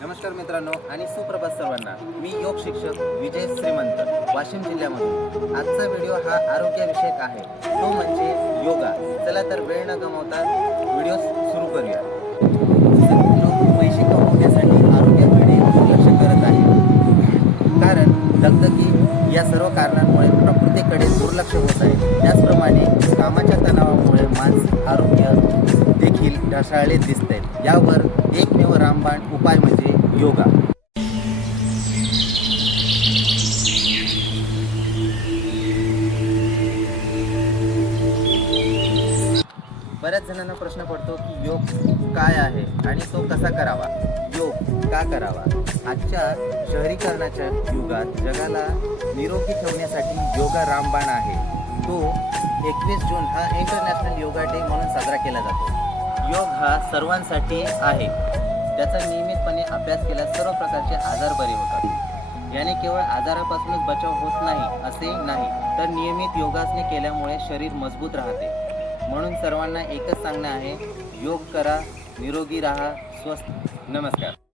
नमस्कार मित्रांनो आणि सुप्रभात सर्वांना. मी योग शिक्षक विजय श्रीमंत वाशिम जिल्ह्यामधून. आजचा व्हिडिओ हा आरोग्याविषयक आहे, तो म्हणजे योगा. चला तर वेळ न गमावता व्हिडिओ सुरू करूया. सर्व लोक पैसे कमवण्यासाठी आरोग्याकडे दुर्लक्ष करत आहेत, कारण दगदगी या सर्व कारणांमुळे प्रकृतीकडे दुर्लक्ष होत आहे. त्याचप्रमाणे कामाच्या तणावामुळे मानसिक आरोग्य देखील ढासळलेले दिसत आहेत. यावर एकमेव रामबाण उपाय म्हणजे योगा. बऱ्याच जणांना प्रश्न पडतो की योग काय आहे आणि तो कसा करावा, योग का करावा. आजच्या शहरीकरणाच्या युगात जगाला निरोगी ठेवण्यासाठी योगा रामबाण आहे. तो 21 जून हा इंटरनॅशनल योगा डे म्हणून साजरा केला जातो. योग हा सर्वांसाठी आहे. त्याचा नियमितपणे अभ्यास केल्यास सर्व प्रकारचे आजार बरे होतात. याने केवळ आजारापासूनच बचाव होत नाही असे नाही, तर नियमित योगासने केल्यामुळे शरीर मजबूत राहते. म्हणून सर्वांना एकच सांगणं आहे, योग करा, निरोगी राहा, स्वस्थ. नमस्कार.